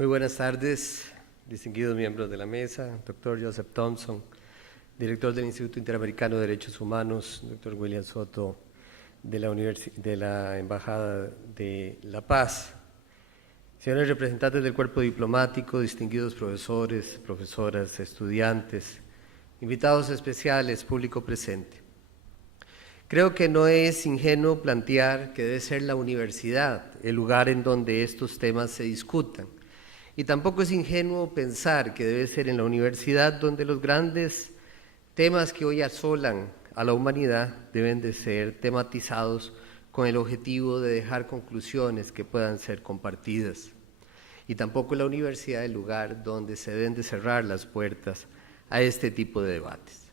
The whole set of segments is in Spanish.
Muy buenas tardes, distinguidos miembros de la mesa, doctor Joseph Thompson, director del Instituto Interamericano de Derechos Humanos, doctor William Soto, de la Embajada de La Paz, señores representantes del cuerpo diplomático, distinguidos profesores, profesoras, estudiantes, invitados especiales, público presente. Creo que no es ingenuo plantear que debe ser la universidad el lugar en donde estos temas se discutan. Y tampoco es ingenuo pensar que debe ser en la universidad donde los grandes temas que hoy asolan a la humanidad deben de ser tematizados con el objetivo de dejar conclusiones que puedan ser compartidas. Y tampoco la universidad es el lugar donde se deben de cerrar las puertas a este tipo de debates.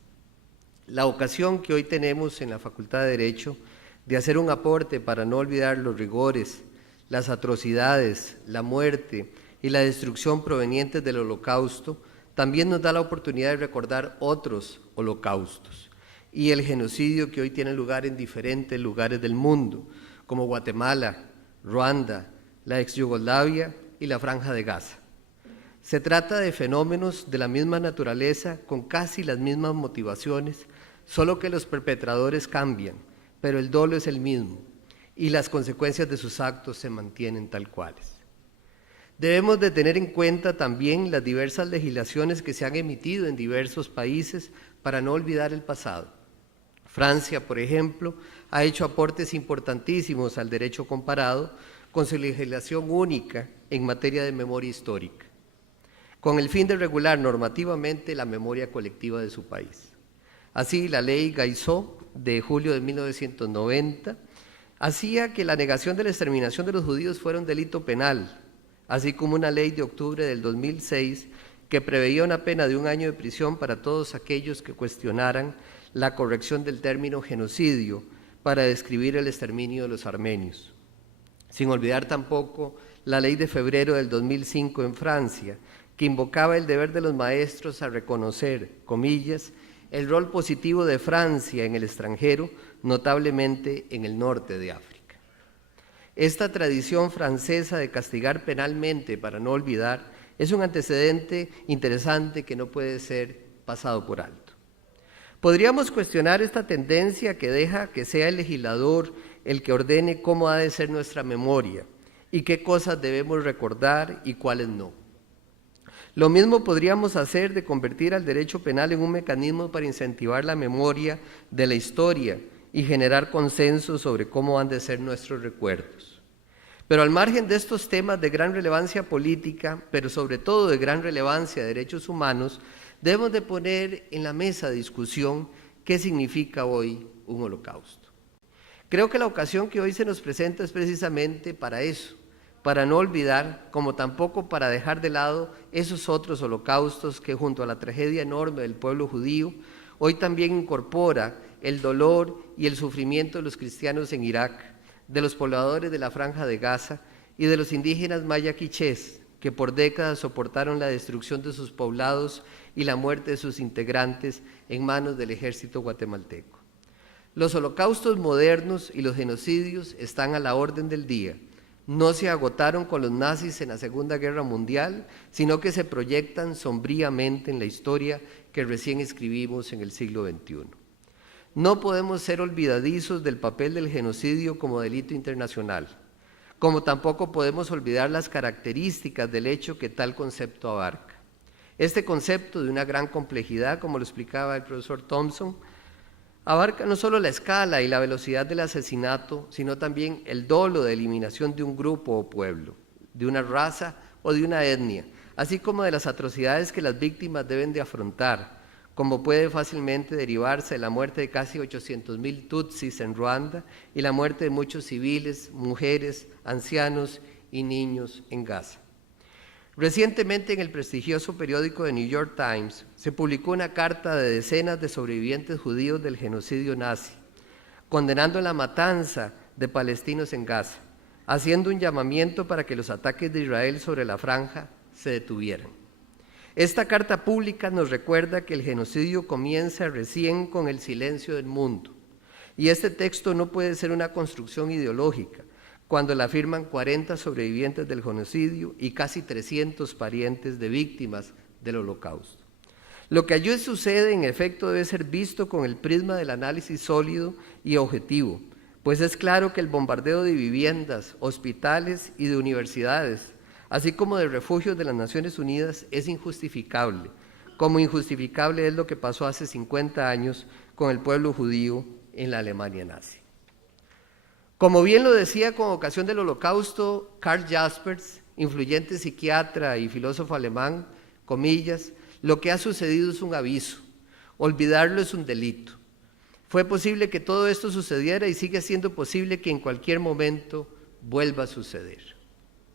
La ocasión que hoy tenemos en la Facultad de Derecho de hacer un aporte para no olvidar los rigores, las atrocidades, la muerte y la destrucción provenientes del Holocausto, también nos da la oportunidad de recordar otros holocaustos y el genocidio que hoy tiene lugar en diferentes lugares del mundo, como Guatemala, Ruanda, la ex Yugoslavia y la Franja de Gaza. Se trata de fenómenos de la misma naturaleza con casi las mismas motivaciones, solo que los perpetradores cambian, pero el dolo es el mismo y las consecuencias de sus actos se mantienen tal cuales. Debemos de tener en cuenta también las diversas legislaciones que se han emitido en diversos países para no olvidar el pasado. Francia, por ejemplo, ha hecho aportes importantísimos al derecho comparado con su legislación única en materia de memoria histórica, con el fin de regular normativamente la memoria colectiva de su país. Así, la ley Gaissot de julio de 1990 hacía que la negación de la exterminación de los judíos fuera un delito penal, así como una ley de octubre del 2006 que preveía una pena de 1 año de prisión para todos aquellos que cuestionaran la corrección del término genocidio para describir el exterminio de los armenios. Sin olvidar tampoco la ley de febrero del 2005 en Francia, que invocaba el deber de los maestros a reconocer, comillas, el rol positivo de Francia en el extranjero, notablemente en el norte de África. Esta tradición francesa de castigar penalmente para no olvidar es un antecedente interesante que no puede ser pasado por alto. Podríamos cuestionar esta tendencia que deja que sea el legislador el que ordene cómo ha de ser nuestra memoria y qué cosas debemos recordar y cuáles no. Lo mismo podríamos hacer de convertir al derecho penal en un mecanismo para incentivar la memoria de la historia y generar consenso sobre cómo han de ser nuestros recuerdos. Pero al margen de estos temas de gran relevancia política, pero sobre todo de gran relevancia de derechos humanos, debemos de poner en la mesa de discusión qué significa hoy un holocausto. Creo que la ocasión que hoy se nos presenta es precisamente para eso, para no olvidar, como tampoco para dejar de lado esos otros holocaustos que junto a la tragedia enorme del pueblo judío, hoy también incorpora el dolor y el sufrimiento de los cristianos en Irak, de los pobladores de la Franja de Gaza y de los indígenas maya quichés, que por décadas soportaron la destrucción de sus poblados y la muerte de sus integrantes en manos del ejército guatemalteco. Los holocaustos modernos y los genocidios están a la orden del día. No se agotaron con los nazis en la Segunda Guerra Mundial, sino que se proyectan sombríamente en la historia que recién escribimos en el siglo XXI. No podemos ser olvidadizos del papel del genocidio como delito internacional, como tampoco podemos olvidar las características del hecho que tal concepto abarca. Este concepto de una gran complejidad, como lo explicaba el profesor Thompson, abarca no solo la escala y la velocidad del asesinato, sino también el dolo de eliminación de un grupo o pueblo, de una raza o de una etnia, así como de las atrocidades que las víctimas deben de afrontar, como puede fácilmente derivarse de la muerte de casi 800,000 tutsis en Ruanda y la muerte de muchos civiles, mujeres, ancianos y niños en Gaza. Recientemente en el prestigioso periódico The New York Times se publicó una carta de decenas de sobrevivientes judíos del genocidio nazi, condenando la matanza de palestinos en Gaza, haciendo un llamamiento para que los ataques de Israel sobre la franja se detuvieran. Esta carta pública nos recuerda que el genocidio comienza recién con el silencio del mundo, y este texto no puede ser una construcción ideológica, cuando la afirman 40 sobrevivientes del genocidio y casi 300 parientes de víctimas del Holocausto. Lo que allí sucede, en efecto, debe ser visto con el prisma del análisis sólido y objetivo, pues es claro que el bombardeo de viviendas, hospitales y de universidades, así como de refugios de las Naciones Unidas, es injustificable, como injustificable es lo que pasó hace 50 años con el pueblo judío en la Alemania nazi. Como bien lo decía con ocasión del Holocausto Karl Jaspers, influyente psiquiatra y filósofo alemán, comillas, lo que ha sucedido es un aviso, olvidarlo es un delito. Fue posible que todo esto sucediera y sigue siendo posible que en cualquier momento vuelva a suceder.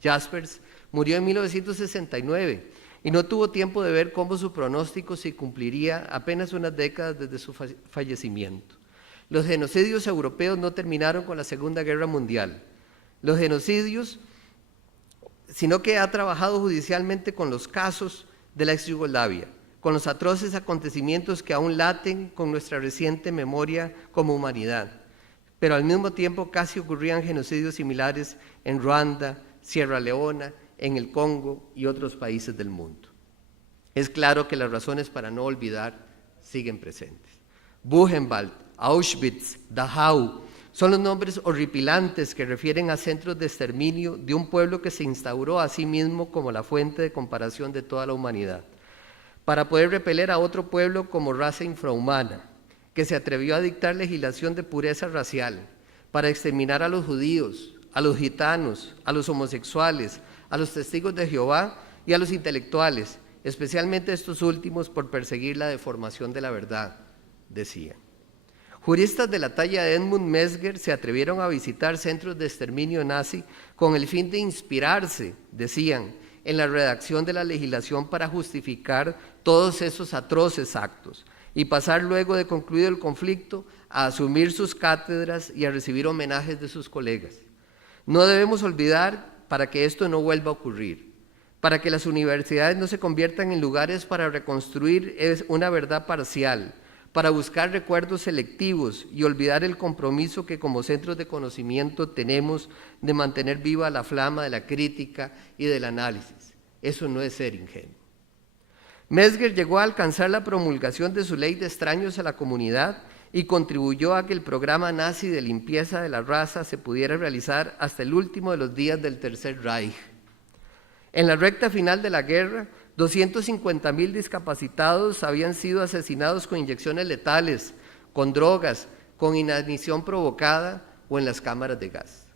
Jaspers murió en 1969 y no tuvo tiempo de ver cómo su pronóstico se cumpliría apenas unas décadas desde su fallecimiento. Los genocidios europeos no terminaron con la Segunda Guerra Mundial. Los genocidios, sino que ha trabajado judicialmente con los casos de la ex Yugoslavia, con los atroces acontecimientos que aún laten con nuestra reciente memoria como humanidad. Pero al mismo tiempo casi ocurrían genocidios similares en Ruanda, Sierra Leona, en el Congo y otros países del mundo. Es claro que las razones para no olvidar siguen presentes. Buchenwald, Auschwitz, Dachau, son los nombres horripilantes que refieren a centros de exterminio de un pueblo que se instauró a sí mismo como la fuente de comparación de toda la humanidad, para poder repeler a otro pueblo como raza infrahumana, que se atrevió a dictar legislación de pureza racial, para exterminar a los judíos, a los gitanos, a los homosexuales, a los testigos de Jehová y a los intelectuales, especialmente estos últimos por perseguir la deformación de la verdad, decían. Juristas de la talla de Edmund Mesger se atrevieron a visitar centros de exterminio nazi con el fin de inspirarse, decían, en la redacción de la legislación para justificar todos esos atroces actos y pasar luego de concluido el conflicto a asumir sus cátedras y a recibir homenajes de sus colegas. No debemos olvidar, para que esto no vuelva a ocurrir, para que las universidades no se conviertan en lugares para reconstruir una verdad parcial, para buscar recuerdos selectivos y olvidar el compromiso que como centros de conocimiento tenemos de mantener viva la flama de la crítica y del análisis. Eso no es ser ingenuo. Mesger llegó a alcanzar la promulgación de su ley de extraños a la comunidad y contribuyó a que el programa nazi de limpieza de la raza se pudiera realizar hasta el último de los días del Tercer Reich. En la recta final de la guerra, 250,000 discapacitados habían sido asesinados con inyecciones letales, con drogas, con inanición provocada o en las cámaras de gas.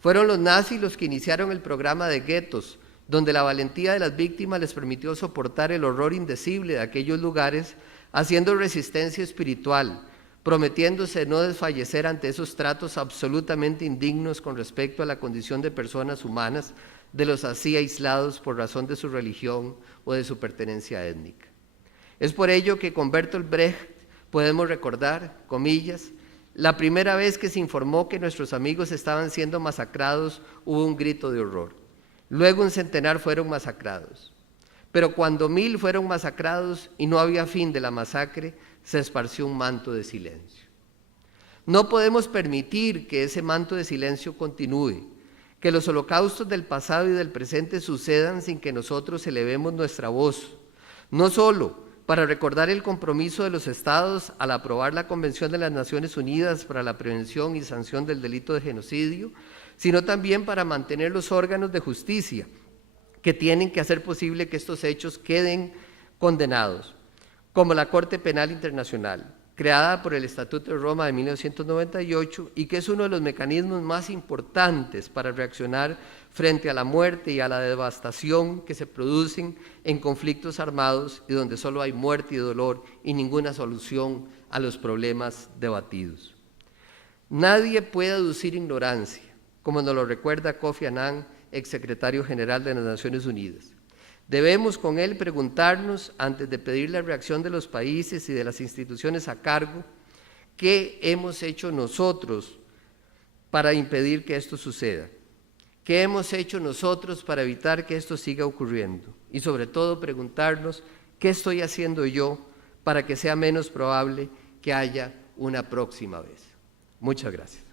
Fueron los nazis los que iniciaron el programa de guetos, donde la valentía de las víctimas les permitió soportar el horror indecible de aquellos lugares, haciendo resistencia espiritual, prometiéndose no desfallecer ante esos tratos absolutamente indignos con respecto a la condición de personas humanas de los así aislados por razón de su religión o de su pertenencia étnica. Es por ello que con Bertolt Brecht podemos recordar, comillas, la primera vez que se informó que nuestros amigos estaban siendo masacrados, hubo un grito de horror. Luego un centenar fueron masacrados. Pero cuando 1000 fueron masacrados y no había fin de la masacre, se esparció un manto de silencio. No podemos permitir que ese manto de silencio continúe, que los holocaustos del pasado y del presente sucedan sin que nosotros elevemos nuestra voz, no solo para recordar el compromiso de los estados al aprobar la Convención de las Naciones Unidas para la prevención y sanción del delito de genocidio, sino también para mantener los órganos de justicia que tienen que hacer posible que estos hechos queden condenados, como la Corte Penal Internacional, creada por el Estatuto de Roma de 1998 y que es uno de los mecanismos más importantes para reaccionar frente a la muerte y a la devastación que se producen en conflictos armados y donde solo hay muerte y dolor y ninguna solución a los problemas debatidos. Nadie puede aducir ignorancia, como nos lo recuerda Kofi Annan, exsecretario general de las Naciones Unidas. Debemos con él preguntarnos, antes de pedir la reacción de los países y de las instituciones a cargo, ¿qué hemos hecho nosotros para impedir que esto suceda? ¿Qué hemos hecho nosotros para evitar que esto siga ocurriendo? Y sobre todo preguntarnos, ¿qué estoy haciendo yo para que sea menos probable que haya una próxima vez? Muchas gracias.